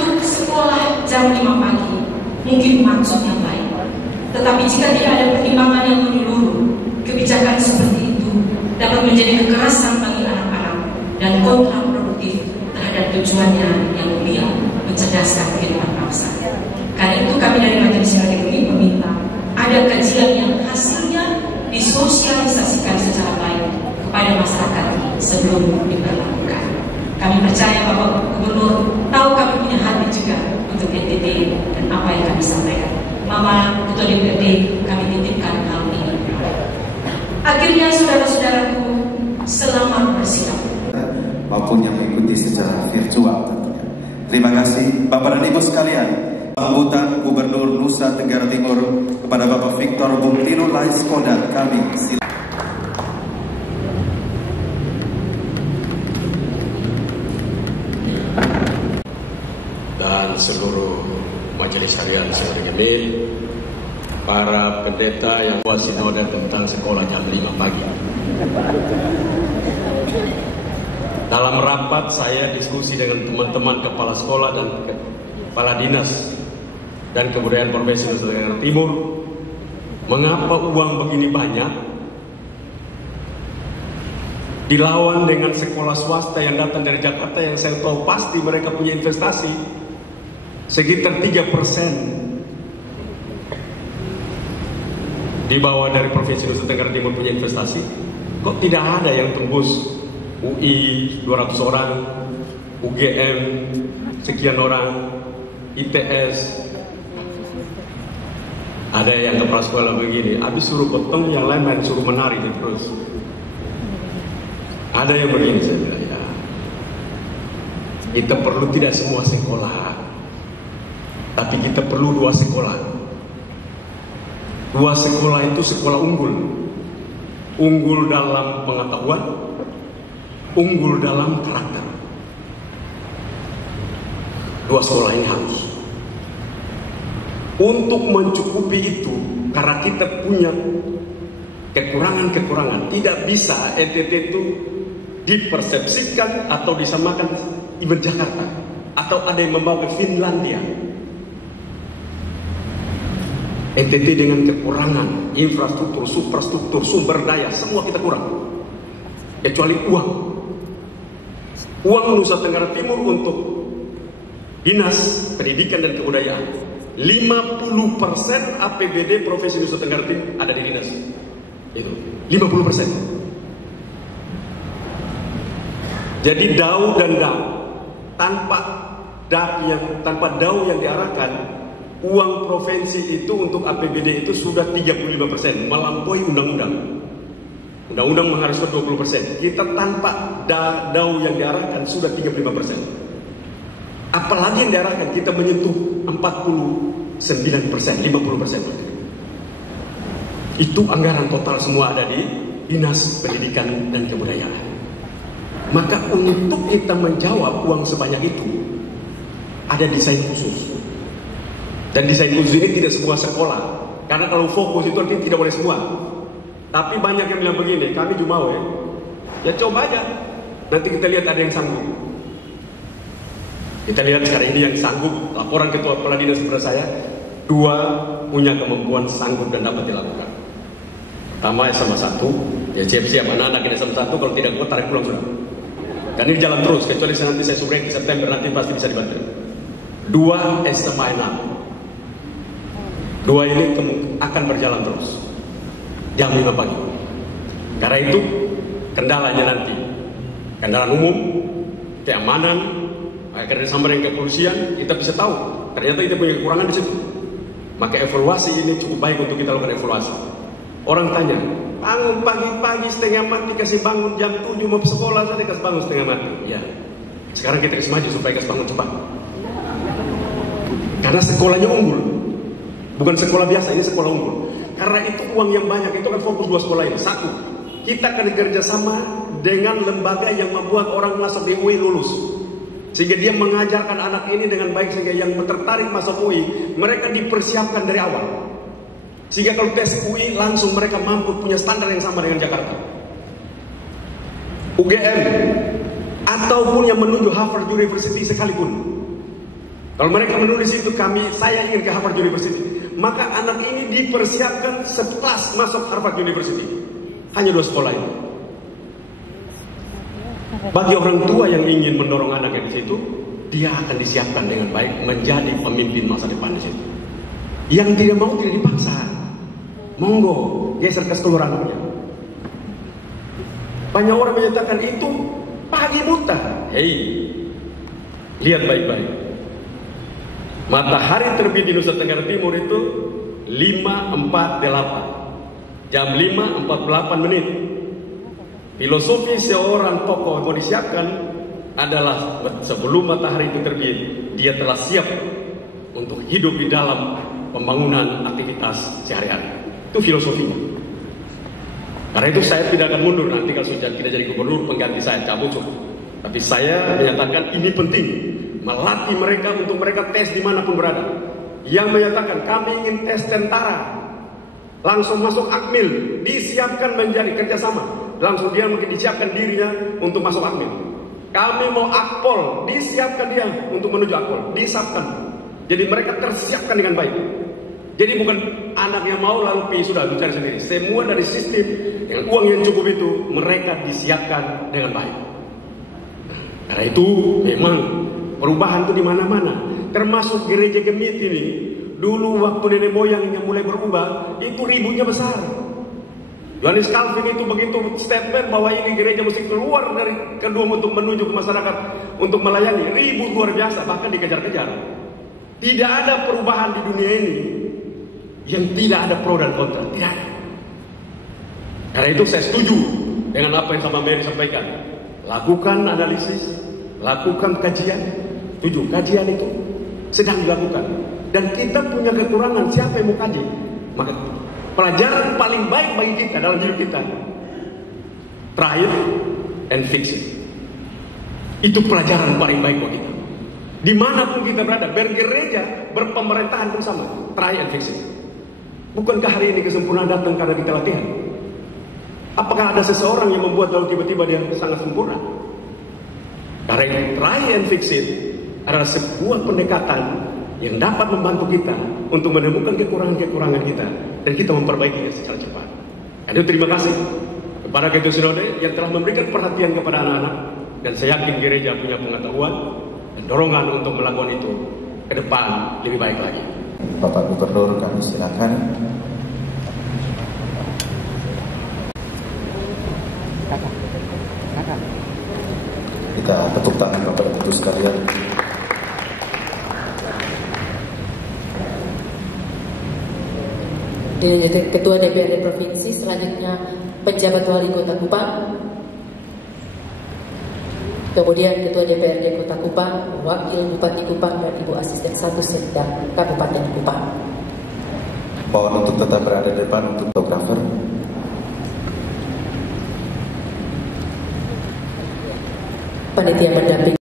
untuk sekolah jam 5 pagi mungkin maksudnya baik, tetapi jika tidak ada pertimbangan yang menyeluruh, kebijakan seperti itu dapat menjadi kekerasan bagi anak-anak dan kontraproduktif terhadap tujuannya yang mulia, mencerdaskan kehidupan bangsa. Karena itu kami dari Majelis Ekonomi meminta ada kajian yang hasilnya disosialisasikan secara baik kepada masyarakat sebelum diberlakukan. Kami percaya Bapak Gubernur tahu kami punya hati juga untuk NTT dan apa yang kami sampaikan. Mama Ketua DPRD, kami titipkan hal ini. Akhirnya saudara-saudaraku, selamat bersikap. Maupun yang mengikuti secara virtual tentunya. Terima kasih Bapak dan Ibu sekalian. Sambutan Gubernur Nusa Tenggara Timur kepada Bapak Victor Bungtino Laiskodat kami silakan. Dan seluruh Majelis Harian Saudara Jamil, para pendeta yang buat sinode tentang sekolah jam 5 pagi. Dalam rapat saya diskusi dengan teman-teman kepala sekolah dan kepala dinas dan kebudayaan Provinsi Nusa Tenggara Timur, mengapa uang begini banyak dilawan dengan sekolah swasta yang datang dari Jakarta yang saya tahu pasti mereka punya investasi sekitar 3% di bawah dari Provinsi Nusa Tenggara Timur punya investasi. Kok tidak ada yang tembus UI 200 orang, UGM sekian orang, ITS. Ada yang kepala sekolah begini, habis suruh potong, yang lain main suruh menari terus. Ada yang begini, saya bilang ya, kita perlu tidak semua sekolah, tapi kita perlu 2 sekolah. 2 sekolah itu sekolah unggul. Unggul dalam pengetahuan, unggul dalam karakter. 2 sekolah ini harus. Untuk mencukupi itu, karena kita punya kekurangan-kekurangan, tidak bisa NTT itu dipersepsikan atau disamakan dengan Jakarta, atau ada yang membawa ke Finlandia. NTT dengan kekurangan infrastruktur, superstruktur, sumber daya, semua kita kurang, kecuali uang. Uang Nusa Tenggara Timur untuk Dinas Pendidikan dan Kebudayaan, 50% APBD Provinsi Nusa Tenggara Timur ada di dinas. Itu 50%. Jadi dau dan dau, tanpa dau yang diarahkan, uang provinsi itu untuk APBD itu sudah 35%, melampaui undang-undang. Undang-undang mengharuskan 20%. Kita tanpa dau yang diarahkan sudah 35%. Apalagi yang diarahkan, kita menyentuh 49%, 50%. Itu anggaran total semua ada di Dinas Pendidikan dan Kebudayaan. Maka untuk kita menjawab uang sebanyak itu, ada desain khusus. Dan desain khusus ini tidak semua sekolah, karena kalau fokus itu artinya tidak boleh semua. Tapi banyak yang bilang begini, kami cuma mau ya coba aja, nanti kita lihat ada yang sanggup. Kita lihat sekarang ini yang sanggup, laporan Ketua Kepala Dinas kepada saya, 2 punya kemampuan sanggup dan dapat dilakukan. Pertama SMA 1, ya siap-siap anak-anak ini SMA 1, kalau tidak kuat tarik pulang sudah. Karena ini jalan terus, kecuali nanti saya subrek di September, nanti pasti bisa dibantu. 2 SMA 6. 2 ini akan berjalan terus jam 5 pagi. Karena itu kendalanya nanti kendaraan umum, keamanan, akhirnya sama dengan kepolisian, kita bisa tahu ternyata kita punya kekurangan di situ. Maka evaluasi ini cukup baik untuk kita lakukan evaluasi. Orang tanya, bangun pagi-pagi setengah mati, kasih bangun jam 7 mau sekolah, saya kasih bangun setengah mati. Ya, sekarang kita kasih maju supaya kasih bangun cepat. Karena sekolahnya unggul, bukan sekolah biasa, ini sekolah unggul. Karena itu uang yang banyak itu kan fokus 2 sekolah ini. 1, kita akan kerjasama dengan lembaga yang membuat orang masuk di UI lulus, sehingga dia mengajarkan anak ini dengan baik, sehingga yang tertarik masuk UI mereka dipersiapkan dari awal, sehingga kalau tes UI langsung mereka mampu punya standar yang sama dengan Jakarta. UGM ataupun yang menuju Harvard University sekalipun, Kalau mereka menulis itu saya ingin ke Harvard University, maka anak ini dipersiapkan sekelas masuk Harvard University. Hanya 2 sekolah ini. Bagi orang tua yang ingin mendorong anaknya di situ, dia akan disiapkan dengan baik menjadi pemimpin masa depan di situ. Yang tidak mau tidak dipaksa. Monggo, geser ke seluruh anaknya. Banyak orang menyatakan itu pagi buta. Hei, lihat baik-baik. Matahari terbit di Nusa Tenggara Timur itu 5.48. Jam 5.48 menit. Filosofi seorang tokoh yang mau disiapkan adalah sebelum matahari itu terbit, dia telah siap untuk hidup di dalam pembangunan aktivitas sehari-hari. Itu filosofinya. Karena itu saya tidak akan mundur nanti kalau sudah tidak jadi gubernur pengganti saya cabut. Tapi saya menyatakan ini penting, melatih mereka untuk mereka tes dimanapun berada. Yang menyatakan kami ingin tes tentara, langsung masuk Akmil, disiapkan menjadi kerjasama. Langsung dia mungkin disiapkan dirinya untuk masuk Akmil. Kami mau Akpol, disiapkan dia untuk menuju Akpol, disiapkan. Jadi mereka tersiapkan dengan baik. Jadi bukan anak yang mau lalu pergi sudah mencari sendiri. Semua dari sistem dengan uang yang cukup itu mereka disiapkan dengan baik. Karena itu memang perubahan itu di mana-mana. Termasuk gereja Gemit ini. Dulu waktu nenek moyangnya mulai berubah, itu ributnya besar. Yohanes Calvin itu begitu statement bahwa ini gereja mesti keluar dari kedua untuk menuju ke masyarakat untuk melayani, ribut luar biasa, bahkan dikejar-kejar. Tidak ada perubahan di dunia ini yang tidak ada pro dan kontra, tidak ada. Karena itu saya setuju dengan apa yang sama Mary sampaikan. Lakukan analisis, lakukan kajian. Setuju, kajian itu sedang dilakukan. Dan kita punya kekurangan, siapa yang mau kaji? Maka pelajaran paling baik bagi kita dalam hidup kita, try it and fix it. Itu pelajaran paling baik bagi kita. Dimanapun kita berada, bergereja, berpemerintahan pun sama, try and fix it. Bukankah hari ini kesempurnaan datang karena kita latihan? Apakah ada seseorang yang membuat lalu tiba-tiba dia sangat sempurna? Karena ini try and fix it adalah sebuah pendekatan yang dapat membantu kita untuk menemukan kekurangan-kekurangan kita dan kita memperbaikinya secara cepat. Dan terima kasih kepada Ketua Sinode yang telah memberikan perhatian kepada anak-anak, dan saya yakin gereja punya pengetahuan dan dorongan untuk melakukan itu ke depan lebih baik lagi. Bapak Gubernur, kami silakan. Kita tepuk tangan kepada Ketua sekalian. Ketua DPRD Provinsi, selanjutnya Pejabat Wali Kota Kupang, kemudian Ketua DPRD Kota Kupang, Wakil Bupati Kupang, dan Ibu Asisten 1 Sekda Kabupaten Kupang. Mohon untuk tetap berada di depan untuk fotografer. Panitia mendampingi.